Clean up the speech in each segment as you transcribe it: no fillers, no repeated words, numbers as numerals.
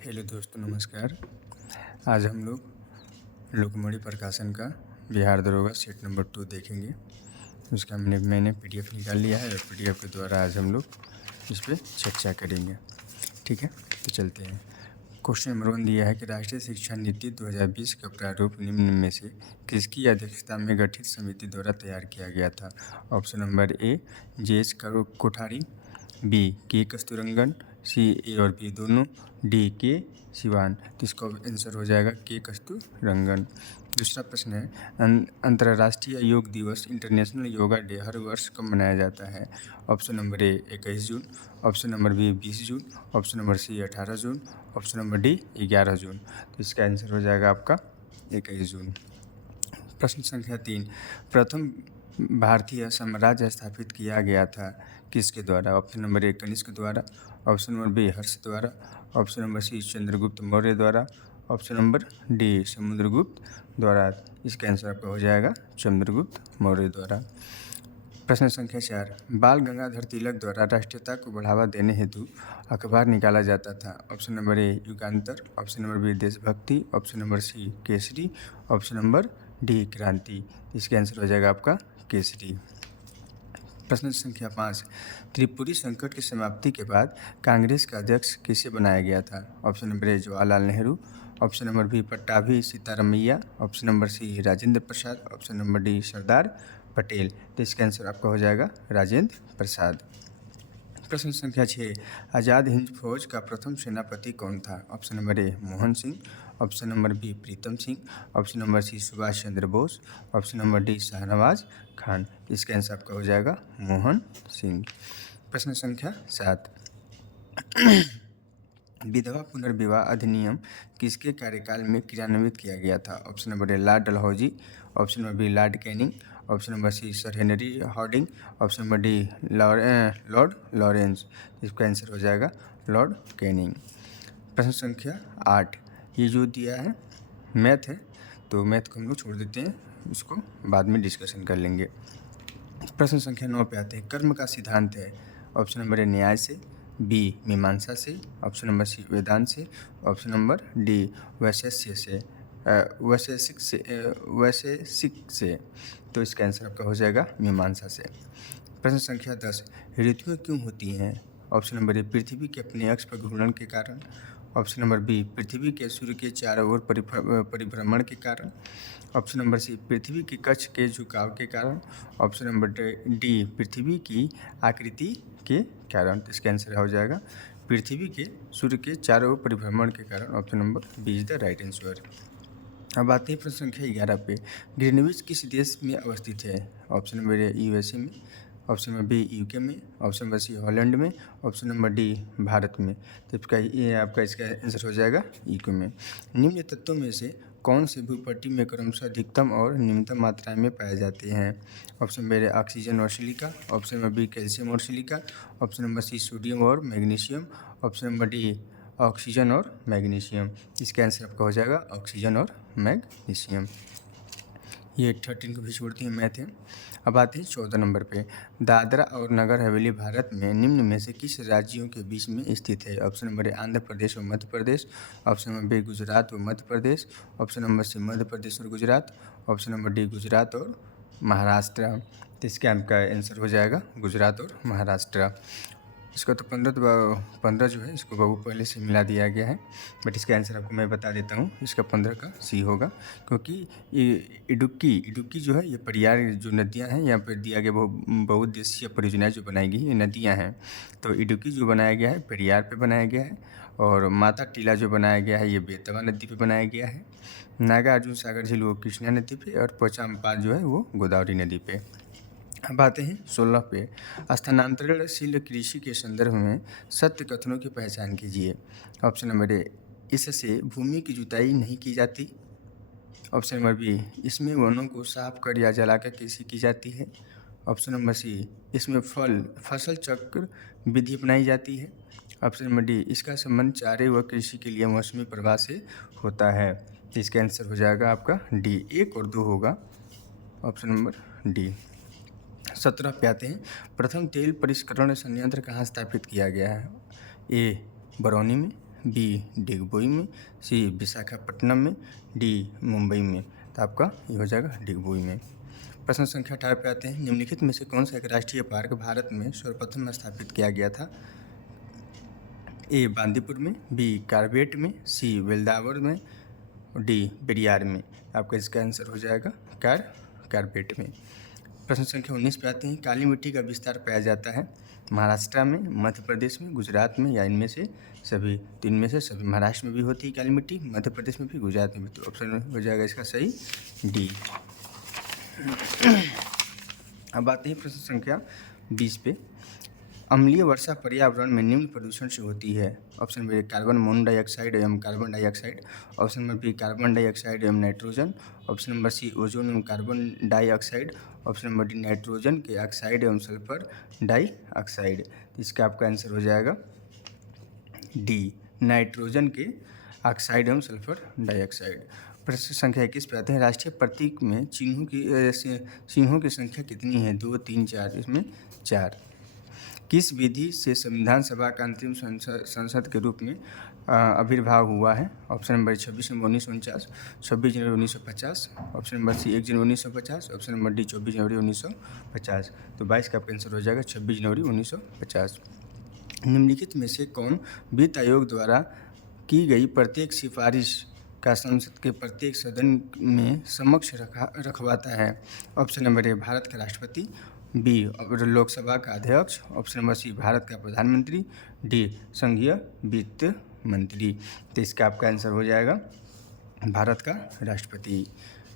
Hello दोस्तों, नमस्कार। आज हम लोग लोकमणि प्रकाशन का बिहार दरोगा सेट नंबर 2 देखेंगे। उसका मैंने पीडीएफ निकाल लिया है और पीडीएफ के द्वारा आज हम लोग इस पर चर्चा करेंगे। ठीक है, तो चलते हैं। क्वेश्चन नंबर 1 दिया है कि राष्ट्रीय शिक्षा नीति 2020 का प्रारूप निम्न में से किसकी अध्यक्षता में गठित समिति द्वारा तैयार किया गया था। Option number A JS Kothari, B K Kasturirangan, सी ए और बी दोनों, डी के सिवान। तो इसका आंसर हो जाएगा के कस्तूरंगन। दूसरा प्रश्न है, अंतर्राष्ट्रीय योग दिवस इंटरनेशनल योगा डे हर वर्ष कब मनाया जाता है। Option number A 21 June, option number B 20 June, option number C 18 June, option number D 11 June. तो इसका आंसर हो जाएगा आपका 21 जून। प्रश्न संख्या 3, प्रथम भारतीय साम्राज्य स्थापित किया गया था किसके द्वारा। ऑप्शन नंबर ए कनिष्क द्वारा, ऑप्शन नंबर बी हर्ष द्वारा, option number C Chandragupta Maurya द्वारा, ऑप्शन नंबर डी समुद्रगुप्त द्वारा। इसका आंसर आपका हो जाएगा चंद्रगुप्त मौर्य द्वारा। प्रश्न संख्या 4, बाल गंगाधर तिलक द्वारा राष्ट्रीयता को बढ़ावा देने हेतु अखबार निकाला जाता था। Option number A Yugantar, option number B Deshbhakti, option number C Kesari, option number D Kranti. इसका आंसर हो जाएगा आपका केसरी। प्रश्न संख्या 5, त्रिपुरी संकट की समाप्ति के बाद कांग्रेस का अध्यक्ष किसे बनाया गया था। Option number A Jawaharlal Nehru, option number B Pattabhi Sitaramayya, option number C Rajendra Prasad, option number D Sardar Patel. तो इसका आंसर आपका हो जाएगा राजेंद्र प्रसाद। प्रश्न संख्या 6, आज़ाद हिंद फौज का प्रथम सेनापति कौन था। Option number A Mohan Singh, option number B Pritam Singh, option number C Subhash Chandra Bose, option number D Shahnawaz Khan. इसका आंसर आपका हो जाएगा मोहन सिंह। प्रश्न संख्या 7, विधवा पुनर्विवाह अधिनियम किसके कार्यकाल में क्रियान्वित किया गया था। Option number A Lord Dalhousie, option number B Lord Canning, option number C sir Henry Hardinge, option number D Lord Lawrence. इसका आंसर हो जाएगा लॉर्ड कैनिंग। प्रश्न संख्या 8, ये जो दिया है मैथ है, तो मैथ को हम लोग छोड़ देते हैं, उसको बाद में डिस्कशन कर लेंगे। प्रश्न संख्या 9 पे आते हैं, कर्म का सिद्धांत है। ऑप्शन नंबर ए न्याय से, बी मीमांसा से, ऑप्शन नंबर सी वेदांत से, ऑप्शन नंबर डी वैशेषिक से। तो इसका आंसर आपका हो जाएगा मीमांसा से। प्रश्न संख्या 10, ऋतुएं क्यों होती हैं। ऑप्शन नंबर ए पृथ्वी के अपने अक्ष पर घूर्णन के कारण, ऑप्शन नंबर बी पृथ्वी के सूर्य के चारों ओर परिभ्रमण के कारण, ऑप्शन नंबर सी पृथ्वी के कक्ष के झुकाव के कारण, ऑप्शन नंबर डी पृथ्वी की आकृति के कारण। तो इसका आंसर हो जाएगा पृथ्वी के सूर्य के चारों ओर परिभ्रमण के कारण। Option number B is the right answer. अब आते हैं प्रश्न संख्या 11 पे, ग्रीनविच किस देश में अवस्थित है। ऑप्शन नंबर ए USA में, ऑप्शन नंबर बी UK में, ऑप्शन नंबर सी हॉलैंड में, ऑप्शन नंबर डी भारत में। तो इसका आंसर हो जाएगा UK में। निम्न तत्वों में से कौन से भूपट्टी में क्रमशः अधिकतम और न्यूनतम मात्रा में पाए जाते हैं। ऑप्शन नंबर ए ऑक्सीजन और silica, option number B calcium और silica, option number C sodium और magnesium, option number D oxygen और मैग्नीशियम। इसका आंसर आपका हो जाएगा ऑक्सीजन और मैग्नीशियम। ये 13 को भी छोड़ते हैं, मैथ है। अब आते हैं 14 नंबर पे, दादरा और नगर हवेली भारत में निम्न में से किस राज्यों के बीच में स्थित है। ऑप्शन नंबर ए आंध्र प्रदेश और Madhya Pradesh, option number B Gujarat और मध्य प्रदेश, ऑप्शन नंबर सी मध्य प्रदेश और Gujarat, option number D Gujarat और महाराष्ट्र। तो इसका आपका आंसर हो जाएगा गुजरात और महाराष्ट्र। इसका तो 15 जो है इसको बाबू पहले से मिला दिया गया है, बट इसका आंसर आपको मैं बता देता हूँ। इसका 15 का सी होगा, क्योंकि ये इडुक्की जो है ये परियार जो नदियाँ हैं यहाँ पर दिया गया बहुउद्देशीय परियोजनाएं जो बनाई गई ये नदियाँ हैं। तो इडुक्की जो बनाया गया है परियार पे बनाया गया है, और माता टीला जो बनाया गया है ये बेतवा नदी पे बनाया गया है, नागार्जुन सागर झील वो कृष्णा नदी पे, और पोचामपाल जो है वो गोदावरी नदी पे। अब आते हैं 16 पे, स्थानांतरणशील कृषि के संदर्भ में सत्य कथनों की पहचान कीजिए। ऑप्शन नंबर ए इससे भूमि की जुताई नहीं की जाती, ऑप्शन नंबर बी इसमें वनों को साफ कर या जलाकर कृषि की जाती है, ऑप्शन नंबर सी इसमें फसल चक्र विधि अपनाई जाती है, ऑप्शन नंबर डी इसका संबंध चारे व कृषि के लिए मौसमी प्रवाह से होता है। तो इसका आंसर हो जाएगा आपका डी, 1 और 2 होगा, ऑप्शन नंबर डी। 17 पे आते हैं, प्रथम तेल परिष्करण संयंत्र कहाँ स्थापित किया गया है। ए बरौनी में, बी डिगबोई में, सी विशाखापट्टनम में, डी मुंबई में। तो आपका ये हो जाएगा डिगबोई में। प्रश्न संख्या 18 पे आते हैं। निम्नलिखित में से कौन सा एक राष्ट्रीय पार्क भारत में सर्वप्रथम स्थापित किया गया था? ए बांदीपुर में, बी कार्बेट में, सी वेल्दावर में, डी पेरियार में। आपका इसका आंसर हो जाएगा कार्बेट में। प्रश्न संख्या 19 पे आते हैं। काली मिट्टी का विस्तार पाया जाता है महाराष्ट्र में, मध्य प्रदेश में, गुजरात में या इनमें से सभी? तो इनमें से सभी। महाराष्ट्र में भी होती है काली मिट्टी, मध्य प्रदेश में भी, गुजरात में भी। तो ऑप्शन हो जाएगा इसका सही डी। अब आते हैं प्रश्न संख्या 20 पे। अम्लीय वर्षा पर्यावरण में निम्न प्रदूषण से होती है। Option number A carbon monodioxide एवं carbon dioxide, option number B carbon dioxide एवं nitrogen, option number C ozone एवं carbon dioxide, option number D nitrogen के ऑक्साइड एवं सल्फर डाइऑक्साइड। इसका आपका आंसर हो जाएगा डी नाइट्रोजन के ऑक्साइड एवं सल्फर डाइऑक्साइड। प्रश्न संख्या 21 पे आते हैं। राष्ट्रीय प्रतीक में चिन्हों की संख्या कितनी है? 2, 3, 4। इसमें 4। किस विधि से संविधान सभा का अंतिम संसद के रूप में आविर्भाव हुआ है? ऑप्शन नंबर 26 नवंबर 1949, 26 जनवरी 1950, ऑप्शन नंबर सी 1 जनवरी 1950, ऑप्शन नंबर डी 24 जनवरी 1950। तो 22 का आंसर हो जाएगा 26 जनवरी 1950। निम्नलिखित में से कौन वित्त आयोग द्वारा की गई प्रत्येक सिफारिश का संसद के प्रत्येक सदन में समक्ष रखवाता है? ऑप्शन नंबर ए भारत का राष्ट्रपति, बी लोकसभा का अध्यक्ष, ऑप्शन नंबर सी भारत का प्रधानमंत्री, डी संघीय वित्त मंत्री। तो इसका आपका आंसर हो जाएगा भारत का राष्ट्रपति।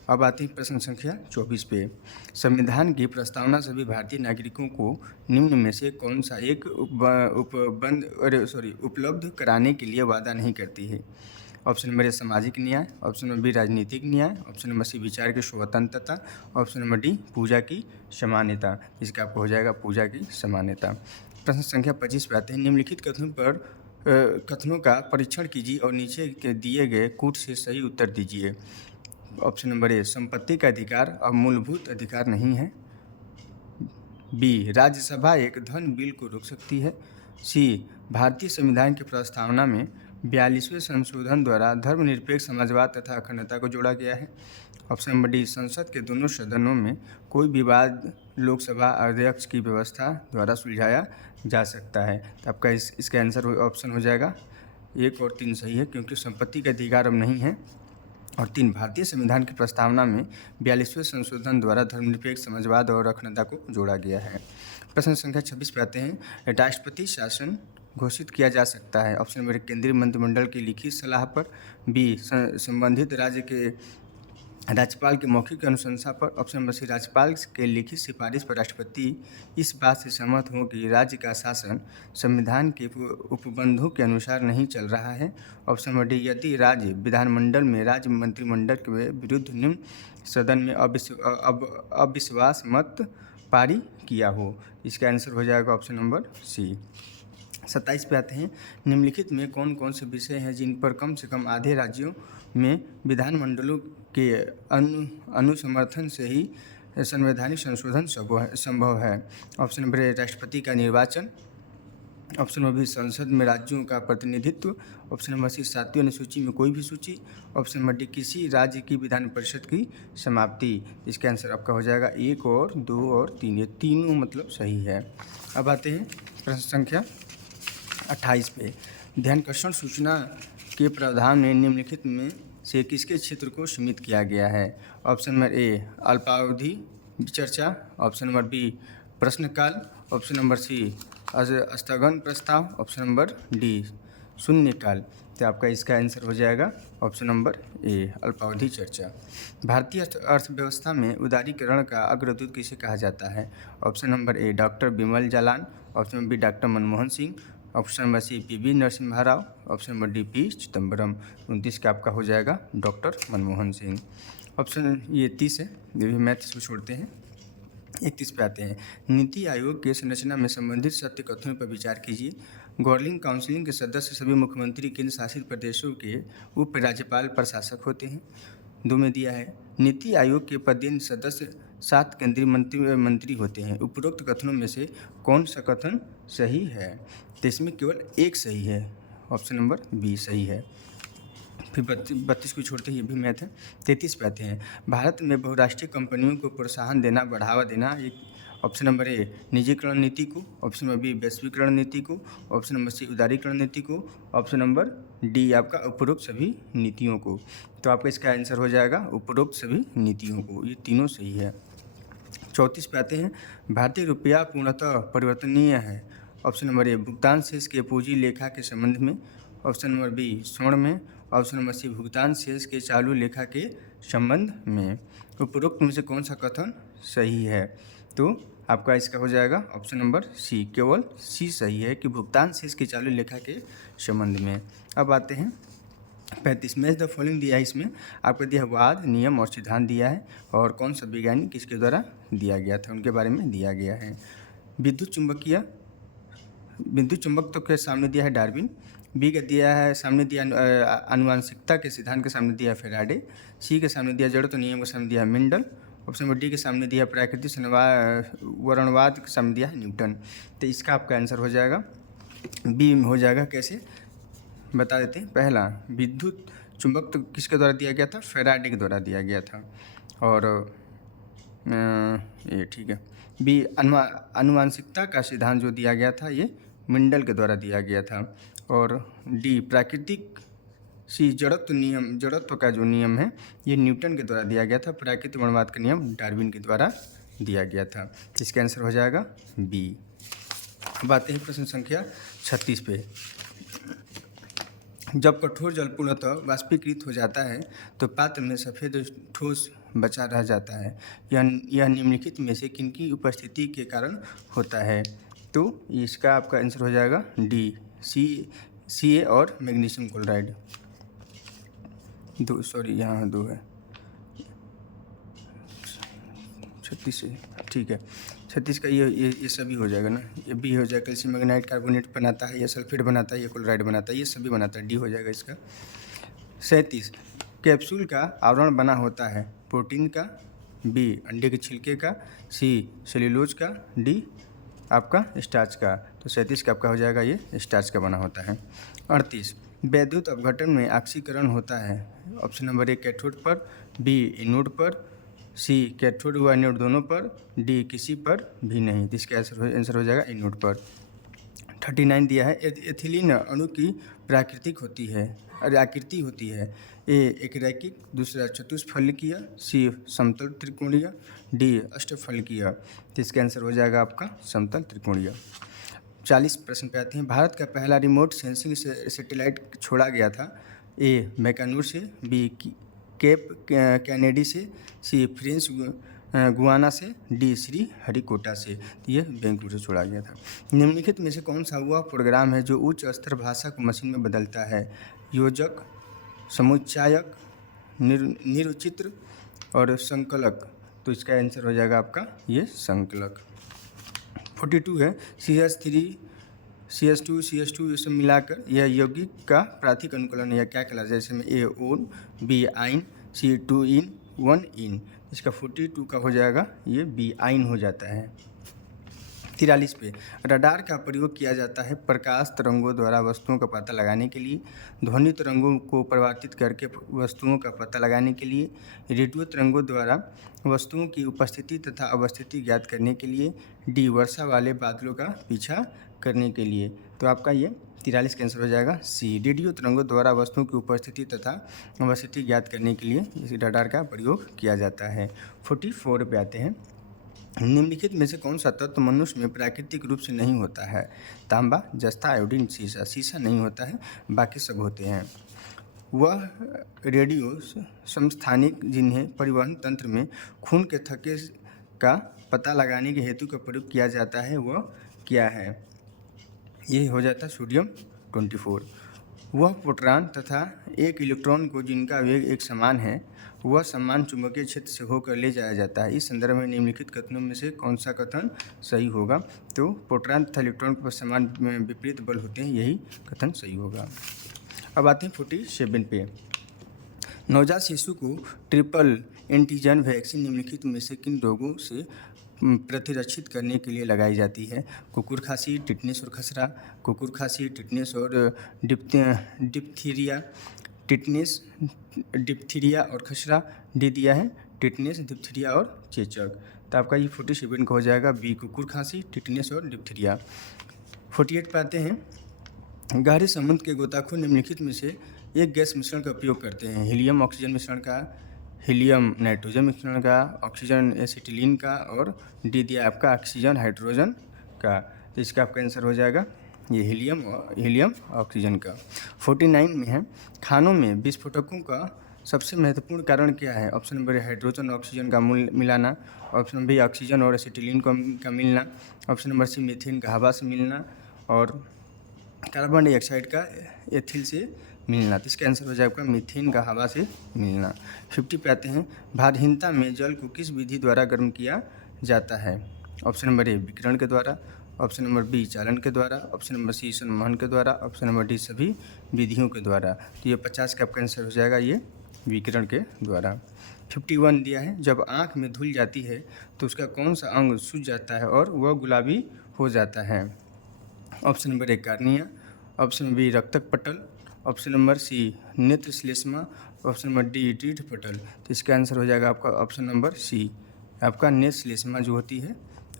अब आते हैं प्रश्न संख्या 24 पे। संविधान की प्रस्तावना सभी भारतीय नागरिकों को निम्न में से कौन सा एक उपलब्ध कराने के लिए वादा नहीं करती है? ऑप्शन नंबर ए सामाजिक न्याय, ऑप्शन नंबर बी राजनीतिक न्याय, ऑप्शन नंबर सी विचार की स्वतंत्रता, ऑप्शन नंबर डी पूजा की समानता। इसका आपको हो जाएगा पूजा की समानता। प्रश्न संख्या 25 पे आते हैं। निम्नलिखित कथनों का परीक्षण कीजिए और नीचे के दिए गए कूट से सही उत्तर दीजिए। ऑप्शन नंबर ए संपत्ति का अधिकार अब मूलभूत अधिकार नहीं है, बी राज्यसभा एक धन बिल को रोक सकती है, सी भारतीय संविधान की प्रस्तावना में 42वें संशोधन द्वारा धर्मनिरपेक्ष समाजवाद तथा अखंडता को जोड़ा गया है, ऑप्शन नंबर डी संसद के दोनों सदनों में कोई विवाद लोकसभा अध्यक्ष की व्यवस्था द्वारा सुलझाया जा सकता है। तो आपका इसका आंसर ऑप्शन हो जाएगा 1 और 3 सही है, क्योंकि संपत्ति का अधिकार अब नहीं है, और 3 भारतीय संविधान की प्रस्तावना में 42वें संशोधन द्वारा धर्मनिरपेक्ष समाजवाद और अखंडता को जोड़ा गया है। प्रश्न संख्या 26 पे आते हैं। राष्ट्रपति शासन घोषित किया जा सकता है। ऑप्शन नंबर केंद्रीय मंत्रिमंडल की लिखित सलाह पर, बी संबंधित राज्य के राज्यपाल के मौखिक अनुशंसा पर, ऑप्शन नंबर सी राज्यपाल के लिखित सिफारिश पर राष्ट्रपति इस बात से सहमत हो कि राज्य का शासन संविधान के उपबंधों के अनुसार नहीं चल रहा है, ऑप्शन नंबर डी यदि राज्य विधानमंडल में राज्य मंत्रिमंडल के विरुद्ध निम्न सदन में अविश्वास मत पारित किया हो। इसका आंसर हो जाएगा ऑप्शन नंबर सी। 27 पे आते हैं। निम्नलिखित में कौन कौन से विषय हैं जिन पर कम से कम आधे राज्यों में विधानमंडलों के अनुसमर्थन से ही संवैधानिक संशोधन संभव है? ऑप्शन नंबर ए राष्ट्रपति का निर्वाचन, ऑप्शन नंबर बी संसद में राज्यों का प्रतिनिधित्व, ऑप्शन नंबर सी 7वीं अनुसूची में कोई भी सूची, ऑप्शन नंबर डी किसी राज्य की विधान परिषद की समाप्ति। इसका आंसर आपका हो जाएगा 1 और 2 और 3, ये तीनों मतलब सही है। अब आते हैं प्रश्न संख्या 28 पे। ध्यानाकर्षण सूचना के प्रावधान में निम्नलिखित में से किसके क्षेत्र को सीमित किया गया है? ऑप्शन नंबर ए अल्पावधि चर्चा, ऑप्शन नंबर बी प्रश्नकाल, ऑप्शन नंबर सी स्थगन प्रस्ताव, ऑप्शन नंबर डी शून्यकाल। तो आपका इसका आंसर हो जाएगा ऑप्शन नंबर ए अल्पावधि चर्चा। भारतीय अर्थव्यवस्था में उदारीकरण का अग्रदूत किसे कहा जाता है? Option number A doctor Bimal Jalan, option number B doctor Manmohan Singh, option number C P Narasimha Rao, option number D P Chidambaram. 29 का आपका हो जाएगा डॉक्टर मनमोहन सिंह। ऑप्शन ये 30 है, ये भी मैथ इसको छोड़ते हैं। 31 पे आते हैं। नीति आयोग के संरचना में संबंधित सत्य कथनों पर विचार कीजिए। गवर्निंग काउंसिल के सदस्य सभी मुख्यमंत्री केंद्र शासित प्रदेशों के उप राज्यपाल प्रशासक होते हैं। 2 में दिया है नीति आयोग के पदेन सदस्य 7 केंद्रीय मंत्री होते हैं। उपरोक्त कथनों में से कौन सा कथन सही है? तो इसमें केवल एक सही है, ऑप्शन नंबर बी सही है। फिर 32 को छोड़ते ही ये भी मैथ है। 33 पे आते हैं, भारत में बहुराष्ट्रीय कंपनियों को प्रोत्साहन देना, बढ़ावा देना, एक ऑप्शन नंबर ए निजीकरण नीति को, ऑप्शन नंबर बी वैश्वीकरण नीति को, ऑप्शन नंबर सी उदारीकरण नीति को, ऑप्शन नंबर डी आपका उपरोक्त सभी नीतियों को। तो आपका इसका आंसर हो जाएगा उपरोक्त सभी नीतियों को, ये तीनों सही है। 34 पे आते हैं, भारतीय रुपया पूर्णतः परिवर्तनीय है, ऑप्शन नंबर ए भुगतान शेष के पूंजी लेखा के संबंध में, ऑप्शन नंबर बी स्वर्ण में, ऑप्शन नंबर सी भुगतान शेष के चालू लेखा के संबंध में। उपरोक्त में से कौन सा कथन सही है? तो आपका इसका हो जाएगा ऑप्शन नंबर सी, केवल सी सही है कि भुगतान शेष के चालू लेखा के संबंध में। अब आते हैं 35 में द फॉलोइंग दिया है, इसमें आपको दिया वाद, नियम और सिद्धांत दिया है और कौन सा वैज्ञानिक किसके द्वारा दिया गया था उनके बारे में दिया गया है। विद्युत चुंबक तो के सामने दिया है डार्विन, बी का दिया है सामने दिया आनुवांशिकता के सिद्धांत के सामने दिया फैराडे, सी के सामने दिया जड़त्व नियम के सामने दिया मेंडल, ऑप्शन नंबर डी के सामने दिया प्राकृतिक वर्णवाद के सामने दिया है न्यूटन। तो इसका आपका आंसर हो जाएगा बी में हो जाएगा। कैसे बता देते हैं। पहला, विद्युत चुंबक तो किसके द्वारा दिया गया था? फैराडे के द्वारा दिया गया था। और ये ठीक है, बी आनुवांशिकता का सिद्धांत जो दिया गया था ये मेंडल के द्वारा दिया गया था। और डी प्राकृतिक सी जड़त्व का जो नियम है ये न्यूटन के द्वारा दिया गया था। प्राकृतिक वर्णवाद का नियम डार्विन के द्वारा दिया गया था। इसका आंसर हो जाएगा बी। अब आते हैं प्रश्न संख्या 36 पे। जब कठोर जल पूर्णतः वाष्पीकृत हो जाता है तो पात्र में सफ़ेद ठोस बचा रह जाता है। यह निम्नलिखित में से किनकी उपस्थिति के कारण होता है? तो इसका आपका आंसर हो जाएगा डी, सी ए और मैग्नीशियम क्लोराइड। यहाँ दो है 36 से, ठीक है। 36 का ये सभी हो जाएगा ना, ये बी हो जाएगा। कैल्शियम मैग्नाइट कार्बोनेट बनाता है, ये सल्फेट बनाता है, ये क्लोराइड बनाता है, ये सभी बनाता है, डी हो जाएगा इसका। 37 कैप्सूल का आवरण बना होता है प्रोटीन का, बी अंडे के छिलके का, सी सेल्यूलोज का, डी आपका स्टार्च का। तो 37 का आपका हो जाएगा ये स्टार्च का बना होता है। 38 वैद्युत अपघटन में ऑक्सीकरण होता है, ऑप्शन नंबर ए कैथोड पर, बी एनोड पर, सी कैथोड व एनोड दोनों पर, डी किसी पर भी नहीं। तो इसका आंसर हो जाएगा एनोड पर। 39 दिया है, एथिलीन अणु की आकृति होती है, ए एक रैखिक, दूसरा चतुष्फलकीय, सी समतल त्रिकोणीय, डी अष्टफलकीय। तो इसका आंसर हो जाएगा आपका समतल त्रिकोणीय। 40 प्रश्न पे आते हैं। भारत का पहला रिमोट सेंसिंग सैटेलाइट छोड़ा गया था, ए मैकानूर से, बी केप कैनेडी से, सी फ्रेंच गुआना से, डी श्री हरिकोटा से। ये बैंकुर से छोड़ा गया था। निम्नलिखित में से कौन सा वह प्रोग्राम है जो उच्च स्तर भाषा को मशीन में बदलता है? योजक, समुच्चायक, निरुचित्र और संकलक। तो इसका आंसर हो जाएगा आपका ये संकलक। 42 है, CS3 CS2 CS2 ये सब मिलाकर यह यौगिक का प्राथमिक अनुकलन है, क्या कहलाता है? जैसे में ए ओन, बी आइन, सी 2 इन 1 इन। इसका 42 का हो जाएगा ये बी आइन हो जाता है। 43 पे रडार का प्रयोग किया जाता है प्रकाश तरंगों द्वारा वस्तुओं का पता लगाने के लिए, ध्वनि तरंगों को परिवर्तित करके वस्तुओं का पता लगाने के लिए, रेडियो तरंगों द्वारा वस्तुओं की उपस्थिति तथा अवस्थिति ज्ञात करने के लिए, डी वर्षा वाले बादलों का पीछा करने के लिए। तो आपका ये 43 का आंसर हो जाएगा सी, रेडियो तरंगों द्वारा वस्तुओं की उपस्थिति तथा अवस्थिति ज्ञात करने के लिए इस रडार का प्रयोग किया जाता है। 44 पे आते हैं। निम्नलिखित में से कौन सा तत्व मनुष्य में प्राकृतिक रूप से नहीं होता है? तांबा, जस्ता, आयोडीन, सीसा। सीसा नहीं होता है, बाकी सब होते हैं। वह रेडियो समस्थानिक जिन्हें परिवहन तंत्र में खून के थक्के का पता लगाने के हेतु का प्रयोग किया जाता है वह क्या है? ये हो जाता है सोडियम 24। वह प्रोटॉन तथा एक इलेक्ट्रॉन को जिनका वेग एक समान है वह समान चुंबकीय क्षेत्र से होकर ले जाया जाता है। इस संदर्भ में निम्नलिखित कथनों में से कौन सा कथन सही होगा? तो प्रोटॉन तथा इलेक्ट्रॉन के समान विपरीत बल होते हैं, यही कथन सही होगा। अब आते हैं 47 पे। नवजात शिशु को ट्रिपल एंटीजन वैक्सीन निम्नलिखित में से किन रोगों से प्रतिरक्षित करने के लिए लगाई जाती है। कुकुर खांसी, टिटनेस और खसरा। कुकुर खांसी, टिटनेस और डिप्थीरिया। टिटनेस, डिप्थीरिया और खसरा। डी दिया है टिटनेस, डिप्थीरिया और चेचक। तो आपका ये 47 का हो जाएगा बी, कुकुर खांसी, टिटनेस और डिप्थीरिया। 48 पे आते हैं। गहरे समुद्र के गोताखोर निम्नलिखित में से एक गैस मिश्रण का उपयोग करते हैं। हीलियम ऑक्सीजन मिश्रण का, हीलियम नाइट्रोजन मिश्रण का, ऑक्सीजन एसिटिलीन का और डी दिया आपका ऑक्सीजन हाइड्रोजन का। तो इसका आपका आंसर हो जाएगा ये हीलियम ऑक्सीजन का। 49 में है, खानों में विस्फोटकों का सबसे महत्वपूर्ण कारण क्या है? ऑप्शन नंबर ए हाइड्रोजन और ऑक्सीजन का मिलाना। ऑप्शन नंबर बी ऑक्सीजन और एसिटिलीन का मिलना। ऑप्शन नंबर सी मीथेन का हवा से मिलना और कार्बन डाइऑक्साइड का एथिल से मिलना। तो इसका आंसर हो जाएगा मीथेन का हवा से मिलना। 50 पे आते हैं। भारहीनता में जल को किस विधि द्वारा गर्म किया जाता है? ऑप्शन नंबर ए विकिरण के द्वारा। ऑप्शन नंबर बी चालन के द्वारा। ऑप्शन नंबर सी संवहन के द्वारा। ऑप्शन नंबर डी सभी विधियों के द्वारा। तो ये 50 का आपका आंसर हो जाएगा ये विकिरण के द्वारा। 51 दिया है, जब आँख में धुल जाती है तो उसका कौन सा अंग सूज जाता है और वह गुलाबी हो जाता है? Option number A cornea. Option B रक्तक पटल। ऑप्शन नंबर सी नेत्र श्लेष्मा। ऑप्शन नंबर डी रीढ़ पटल। तो इसका आंसर हो जाएगा आपका ऑप्शन नंबर सी, आपका नेत्र श्लेष्मा जो होती है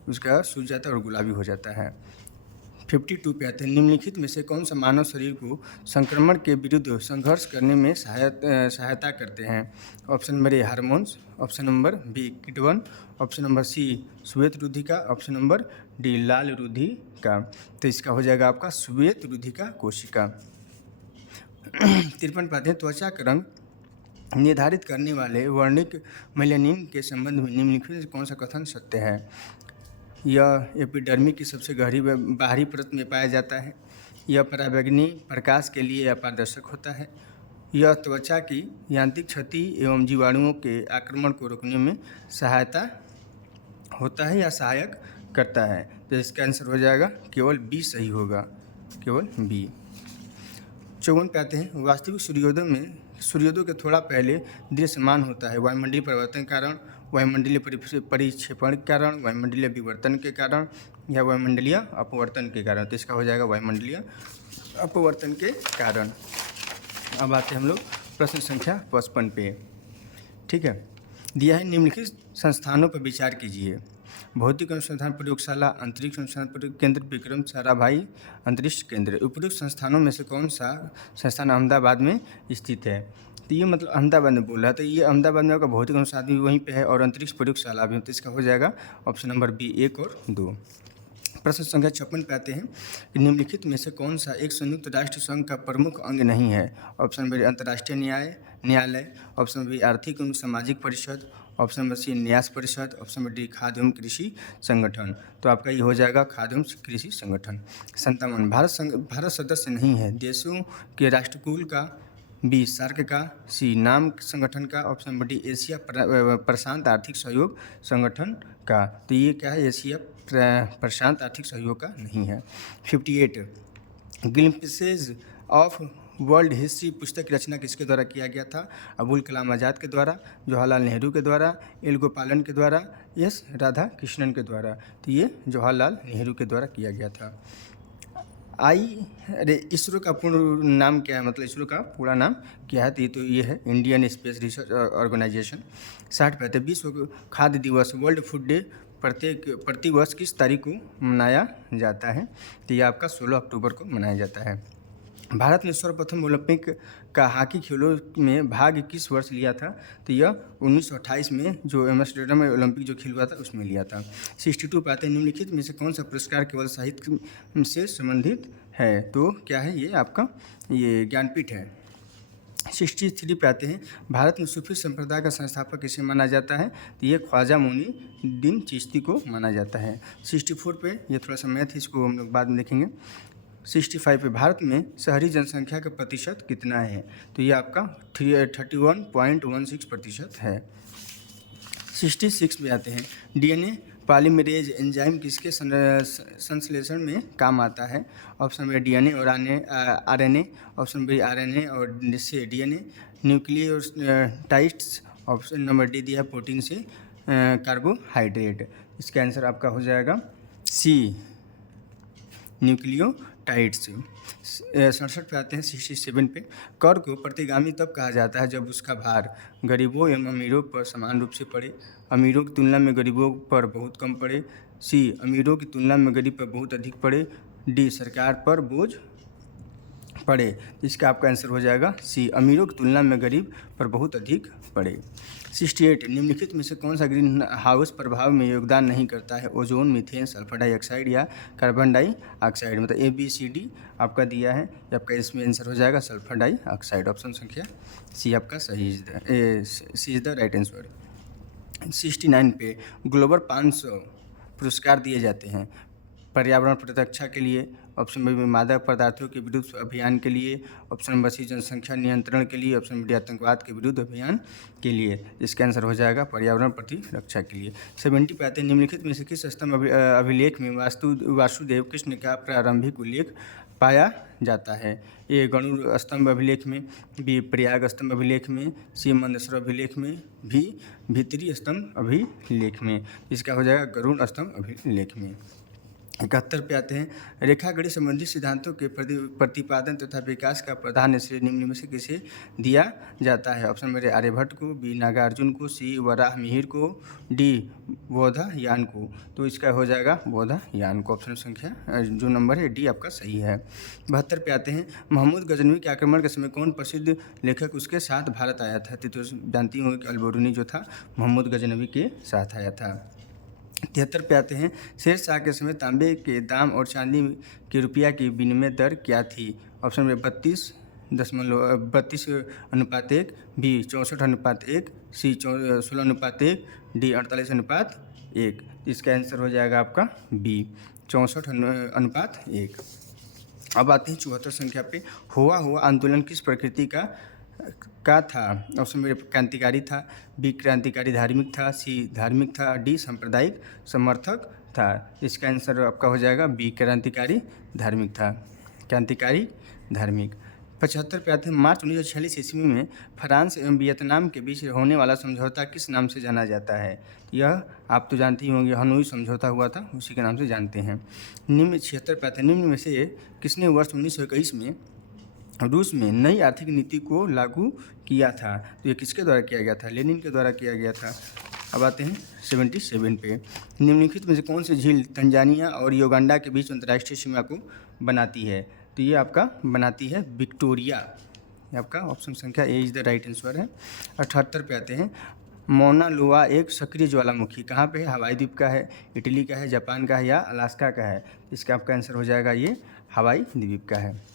उसका सूज जाता है और गुलाबी हो जाता है। 52 पे आते हैं। निम्नलिखित में से कौन सा मानव शरीर को संक्रमण के विरुद्ध संघर्ष करने में सहायता करते हैं? Option number A hormones. Option number B किटवन। ऑप्शन नंबर सी श्वेत रुधिका। ऑप्शन नंबर डी लाल रुधिका। तो इसका हो जाएगा आपका श्वेत रुधिका कोशिका। 53 पाते हैं। त्वचा का रंग निर्धारित करने वाले वर्णिक मेलानिन के संबंध में निम्नलिखित में कौन सा कथन सत्य है? यह एपिडर्मिस की सबसे गहरी बाहरी परत में पाया जाता है। यह पराबैंगनी प्रकाश के लिए अपारदर्शक होता है। यह त्वचा की यांत्रिक क्षति एवं जीवाणुओं के आक्रमण को रोकने में सहायता होता है या सहायक करता है। तो इसका आंसर हो जाएगा केवल बी सही होगा, केवल बी। 54 पे आते हैं। वास्तविक सूर्योदय के थोड़ा पहले दृश्यमान होता है। वायुमंडलीय परिवर्तन के कारण, वायुमंडलीय परिक्षेपण के कारण, वायुमंडलीय विवर्तन के कारण या वायुमंडलीय अपवर्तन के कारण। तो इसका हो जाएगा वायुमंडलीय अपवर्तन के कारण। अब आते हैं हम लोग प्रश्न संख्या 55 पे। ठीक है, दिया है निम्नलिखित संस्थानों पर विचार कीजिए। भौतिक अनुसंधान प्रयोगशाला, अंतरिक्ष अनुसंधान केंद्र, विक्रम साराभाई अंतरिक्ष केंद्र। उपरोक्त संस्थानों में से कौन सा संस्थान अहमदाबाद में स्थित है? तो ये मतलब अहमदाबाद में बोल रहा है, तो ये अहमदाबाद में आपका भौतिक अनुसंधान भी वहीं पे है और अंतरिक्ष प्रयोगशाला भी। तो इसका हो जाएगा ऑप्शन नंबर बी 1 और 2। प्रश्न संख्या 56 पे आते हैं कि निम्नलिखित में से कौन सा एक संयुक्त राष्ट्र संघ का प्रमुख अंग नहीं है? ऑप्शन नंबर अंतर्राष्ट्रीय न्यायालय। ऑप्शन नंबर आर्थिक एवं सामाजिक परिषद। ऑप्शन नंबर सी न्यास परिषद। ऑप्शन नंबर डी खाद्य एवं कृषि संगठन। तो आपका ये हो जाएगा खाद्य एवं कृषि संगठन। 57 भारत सदस्य नहीं है देशों के राष्ट्रकुल का। बी सार्क का। सी नाम संगठन का। ऑप्शन नंबर डी एशिया प्रशांत आर्थिक सहयोग संगठन का। तो ये क्या है? एशिया प्रशांत आर्थिक सहयोग का नहीं है। 58 ग्लिम्पसेज ऑफ वर्ल्ड हिस्ट्री पुस्तक की रचना किसके द्वारा किया गया था? अबुल कलाम आज़ाद के द्वारा, जवाहरलाल नेहरू के द्वारा, एल गोपालन के द्वारा, एस राधा कृष्णन के द्वारा। तो ये जवाहरलाल नेहरू के द्वारा किया गया था। इसरो का पूर्ण नाम क्या है? मतलब इसरो का पूरा नाम क्या है? तो ये है इंडियन स्पेस रिसर्च ऑर्गेनाइजेशन। 60 पे विश्व खाद्य दिवस वर्ल्ड फूड डे प्रतिवर्ष किस तारीख को मनाया जाता है? तो ये आपका 16 अक्टूबर को मनाया जाता है। भारत ने सर्वप्रथम ओलंपिक का हॉकी खेलों में भाग किस वर्ष लिया था? तो यह 1928 में जो एम्स्टर्डम में ओलंपिक जो खेल हुआ था उसमें लिया था। 62 पे आते हैं। निम्नलिखित में से कौन सा पुरस्कार केवल साहित्य से संबंधित है? तो क्या है ये आपका? ये ज्ञानपीठ है। 63 पे आते हैं। भारत में सूफी संप्रदाय का संस्थापक किसे माना जाता है? तो ये ख्वाजा मोइनुद्दीन चिश्ती को माना जाता है। 64 पे ये थोड़ा सा मैथ, इसको हम लोग बाद में देखेंगे। 65 पे भारत में शहरी जनसंख्या का प्रतिशत कितना है? तो ये आपका 31.16% है। 66 में आते हैं। डीएनए पॉलीमरेज एंजाइम किसके संश्लेषण में काम आता है? ऑप्शन नंबर डीएनए और आरएनए। ऑप्शन नंबर आरएनए और से DNA. Nucleotides. Option number D दिया है प्रोटीन से कार्बोहाइड्रेट। इसका आंसर आपका हो जाएगा सी, न्यूक्लियोटाइड्स। 67 पे आते हैं, 67 पे। कर को प्रतिगामी तब कहा जाता है जब उसका भार गरीबों एवं अमीरों पर समान रूप से पड़े, अमीरों की तुलना में गरीबों पर बहुत कम पड़े, सी अमीरों की तुलना में गरीब पर बहुत अधिक पड़े, डी सरकार पर बोझ पड़े। इसका आपका आंसर हो जाएगा सी, अमीरों की तुलना में गरीब पर बहुत अधिक पड़े। 68 निम्नलिखित में से कौन सा ग्रीन हाउस प्रभाव में योगदान नहीं करता है? ओजोन, मीथेन, सल्फर डाइऑक्साइड या कार्बन डाइऑक्साइड। मतलब ए बी सी डी आपका दिया है, ये आपका इसमें आंसर हो जाएगा सल्फर डाइऑक्साइड। ऑप्शन संख्या सी आपका सही सी इज द राइट आंसर। 69 पे ग्लोबल 500 पुरस्कार दिए जाते हैं। पर्यावरण प्रतिरक्षा के लिए, ऑप्शन बी में मादक पदार्थों के विरुद्ध अभियान के लिए, ऑप्शन नंबर सी जनसंख्या नियंत्रण के लिए, ऑप्शन डी आतंकवाद के विरुद्ध अभियान के लिए। इसका आंसर हो जाएगा पर्यावरण प्रतिरक्षा के लिए। 70 पे आते हैं, निम्नलिखित में से किस स्तंभ अभिलेख में वासुदेव कृष्ण का प्रारंभिक उल्लेख पाया जाता है? ए गरुड़ स्तंभ अभिलेख में, बी प्रयाग स्तंभ अभिलेख में, सी मंदसौर अभिलेख में, भी भीतरी स्तंभ अभिलेख में। इसका हो जाएगा गरुड़ स्तंभ अभिलेख में। 71 पे आते हैं, रेखागणित संबंधी सिद्धांतों के प्रतिपादन तथा विकास का प्रधान श्रेय निम्न में से किसे दिया जाता है? ऑप्शन मेरे आर्यभट्ट को, बी नागार्जुन को, सी वराहमिहिर को, डी बोधायन को। तो इसका हो जाएगा बोधायन को। ऑप्शन संख्या जो नंबर है डी आपका सही है। 72 पे आते हैं, महमूद गजनवी के आक्रमण के समय कौन प्रसिद्ध लेखक उसके साथ भारत आया था? तो जानती होंगे कि अलबरूनी जो था महमूद गजनवी के साथ आया था। 73 पे आते हैं, शेर शाह के समय तांबे के दाम और चांदी के रुपया की विनिमय दर क्या थी? ऑप्शन में 32:1, बी 64:1, सी 16:1, डी 48:1। इसका आंसर हो जाएगा आपका बी 64:1। अब आते हैं 74 संख्या पे, हुआ आंदोलन किस प्रकृति का था? ऑप्शन में क्रांतिकारी था, बी क्रांतिकारी धार्मिक था, सी धार्मिक था, डी सांप्रदायिक समर्थक था। इसका आंसर आपका हो जाएगा बी क्रांतिकारी धार्मिक था, क्रांतिकारी धार्मिक। 75 पे आते हैं, मार्च 1946 ईस्वी में फ्रांस एवं वियतनाम के बीच होने वाला समझौता किस नाम से जाना जाता है? यह आप तो जानते ही होंगे, हनोई समझौता हुआ था, उसी के नाम से जानते हैं। 76 पे आते हैं, निम्न में से किसने वर्ष 1921 में रूस में नई आर्थिक नीति को लागू किया था? तो ये किसके द्वारा किया गया था? लेनिन के द्वारा किया गया था। अब आते हैं 77 पे, निम्नलिखित में से कौन सी झील तंजानिया और युगांडा के बीच अंतर्राष्ट्रीय सीमा को बनाती है? तो ये आपका बनाती है विक्टोरिया। ये आपका ऑप्शन संख्या ए इज द राइट आंसर है। 78 पे आते हैं, मौना लोआ एक सक्रिय ज्वालामुखी कहाँ पे है? हवाई द्वीप का है, इटली का है, जापान का है या अलास्का का है? इसका आपका आंसर हो जाएगा ये हवाई द्वीप का है।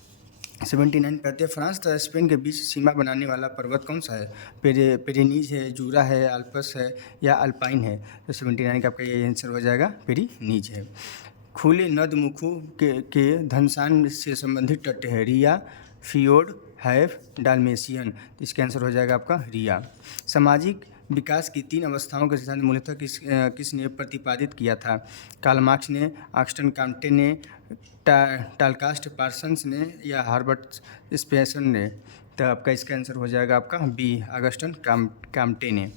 79 पे आते हैं, फ्रांस तथा स्पेन के बीच सीमा बनाने वाला पर्वत कौन सा है? पेरेनीज है, जूरा है, अल्पस है या अल्पाइन है? तो 79 का आपका ये आंसर हो जाएगा पेरेनीज है। खुले नदमुखों के धनसान से संबंधित तट है, रिया, फियोर्ड, हैफ, डाल्मेशियन। इसका आंसर हो जाएगा आपका रिया। सामाजिक विकास की 3 अवस्थाओं का सिद्धांत मूलतः किसने प्रतिपादित किया था? कार्ल मार्क्स ने, ऑगस्टन काम्टे ने, टालकास्ट पार्सन्स ने या हार्बर्ट स्पेंसर ने? तो आपका इसका आंसर हो जाएगा आपका बी ऑगस्टन काम्टे ने।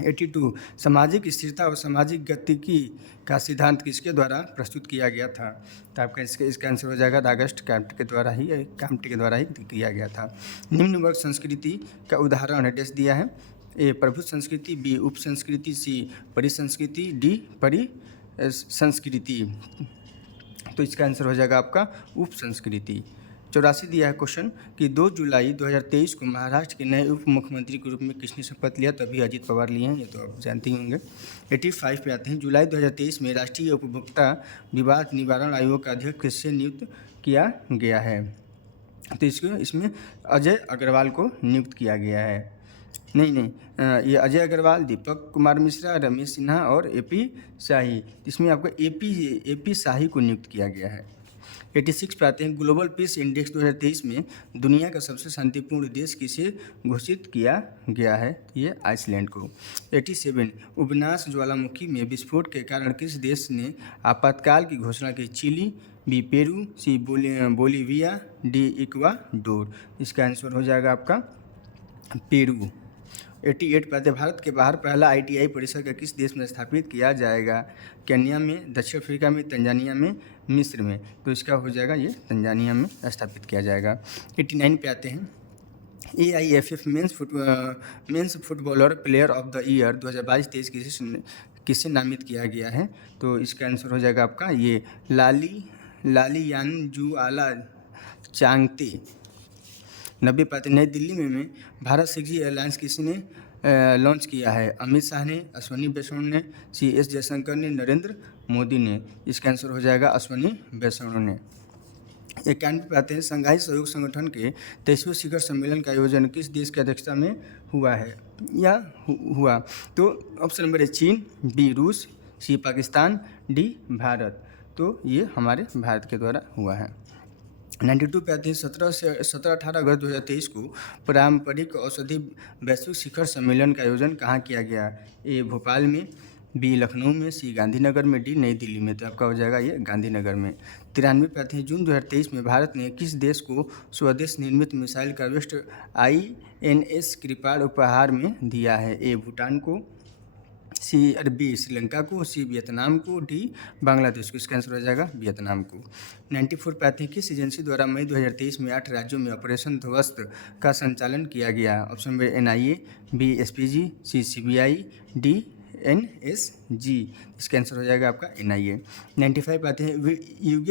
82 सामाजिक स्थिरता और सामाजिक गतिकी का सिद्धांत किसके द्वारा प्रस्तुत किया गया था? तो आपका इसका आंसर हो जाएगा ऑगस्ट काम्टे के द्वारा ही किया गया था। निम्न वर्ग संस्कृति का उदाहरण एड्रेस दिया है, ए प्रभु संस्कृति, बी उप संस्कृति, सी परिसंस्कृति, डी परिसंस्कृति। तो इसका आंसर हो जाएगा आपका उप संस्कृति। 84 दिया है क्वेश्चन कि 2 जुलाई 2023 को महाराष्ट्र के नए उप मुख्यमंत्री के रूप में किसने शपथ लिया? तभी अजित पवार लिए हैं, ये तो आप जानते ही होंगे। 85 पे आते हैं, जुलाई 2023 में राष्ट्रीय उपभोक्ता विवाद निवारण आयोग का अध्यक्ष किससे नियुक्त किया गया है? तो इसमें अजय अग्रवाल को नियुक्त किया गया है। नहीं, ये अजय अग्रवाल, दीपक कुमार मिश्रा, रमेश सिन्हा और एपी शाही। इसमें आपको एपी शाही को नियुक्त किया गया है। 86 पे आते हैं, ग्लोबल पीस इंडेक्स 2023 में दुनिया का सबसे शांतिपूर्ण देश किसे घोषित किया गया है? ये आइसलैंड को। 87 उबनास ज्वालामुखी में विस्फोट के कारण किस देश ने आपातकाल की घोषणा की? चिली, बी पेरू, सी बोलीविया, डी इक्वाडोर। इसका आंसर हो जाएगा आपका पेरू। 88 पे आते हैं, भारत के बाहर पहला ITI परिसर का किस देश में स्थापित किया जाएगा? केन्या में, दक्षिण अफ्रीका में, तंजानिया में, मिस्र में। तो इसका हो जाएगा ये तंजानिया में स्थापित किया जाएगा। 89 पे आते हैं, AIFF men's footballer player of the year 2022-23 किसे नामित किया गया है? तो इसका आंसर हो जाएगा आपका ये लाली यानजुआला चांगते। 90 पे आते हैं, नई दिल्ली में भारत 6G एयरलाइंस किसने लॉन्च किया है? अमित शाह ने, अश्विनी वैष्णव ने, CS जयशंकर ने, नरेंद्र मोदी ने। इसका आंसर हो जाएगा अश्विनी वैष्णव ने। 91 पे आते हैं, संघाई सहयोग संगठन के 23वें शिखर सम्मेलन का आयोजन किस देश की अध्यक्षता में हुआ है या हुआ? तो ऑप्शन नंबर ए चीन, बी रूस, सी पाकिस्तान, डी भारत। तो ये हमारे भारत के द्वारा हुआ है। 92 पे आते हैं, 17-18 अगस्त 2023 को पारंपरिक औषधि वैश्विक शिखर सम्मेलन का आयोजन कहाँ किया गया? ए भोपाल में, बी लखनऊ में, सी गांधीनगर में, डी नई दिल्ली में। तो आपका हो जाएगा ये गांधीनगर में। 93 पे आते हैं, जून 2023 में भारत ने किस देश को स्वदेश निर्मित मिसाइल का वेस्ट INS कृपाण उपहार में दिया है? ए भूटान को, बी श्रीलंका को, सी वियतनाम को, डी बांग्लादेश को। इसका आंसर हो जाएगा वियतनाम को। 94 पे आते हैं, किस एजेंसी द्वारा मई 2023 में 8 राज्यों में ऑपरेशन ध्वस्त का संचालन किया गया? Option number NIA, B SPG, C CBI, D NSG। इसका आंसर हो जाएगा आपका NIA। 95 पे आते हैं,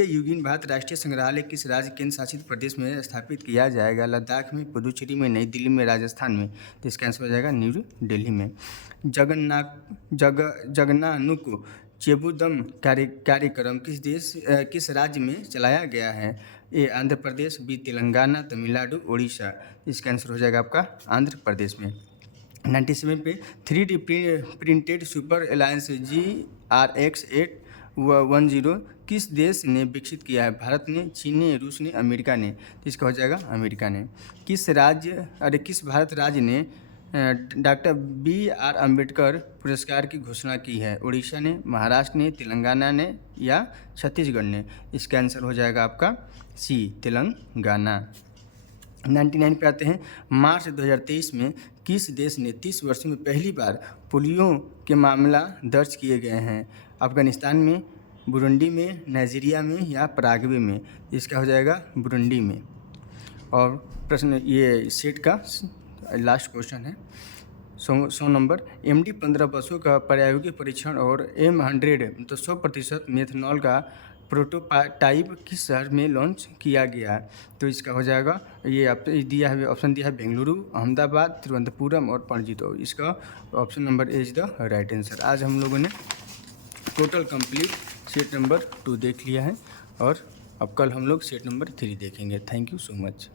युगीन भारत राष्ट्रीय संग्रहालय किस राज्य केंद्र शासित प्रदेश में स्थापित किया जाएगा? लद्दाख में, पुदुचेरी में, नई दिल्ली में, राजस्थान में। तो इसका आंसर हो जाएगा न्यू दिल्ली में। जगनानुक चेबुदम कार्यक्रम किस राज्य में चलाया गया है? ए आंध्र प्रदेश, बी तेलंगाना, तमिलनाडु, उड़ीसा। इसका आंसर हो जाएगा आपका आंध्र प्रदेश में। 97 पे 3D printed super alliance GRX 810 किस देश ने विकसित किया है? भारत ने, चीन ने, रूस ने, अमेरिका ने। तो इसका हो जाएगा अमेरिका ने। किस भारत राज्य ने डॉक्टर BR अम्बेडकर पुरस्कार की घोषणा की है? उड़ीसा ने, महाराष्ट्र ने, तेलंगाना ने या छत्तीसगढ़ ने। इसका आंसर हो जाएगा आपका सी तेलंगाना। 99 पे आते हैं, मार्च 2023 में किस देश ने 30 वर्षों में पहली बार पोलियो के मामला दर्ज किए गए हैं? अफगानिस्तान में, बुरुंडी में, नाइजीरिया में या पराग्वे में। इसका हो जाएगा बुरुंडी में। और प्रश्न ये सेट का लास्ट क्वेश्चन है 100 नंबर। MD-15 बसों का प्रायोगिक परीक्षण और M100 तो 100% मेथनॉल का प्रोटोटाइप किस शहर में लॉन्च किया गया? तो इसका हो जाएगा ये आप दिया है, ऑप्शन दिया है बेंगलुरु, अहमदाबाद, तिरुवनंतपुरम और पणजी। तो इसका option number A is the right answer. आज हम लोगों ने टोटल कंप्लीट सेट नंबर 2 देख लिया है और अब कल हम लोग सेट नंबर 3 देखेंगे। Thank you so much.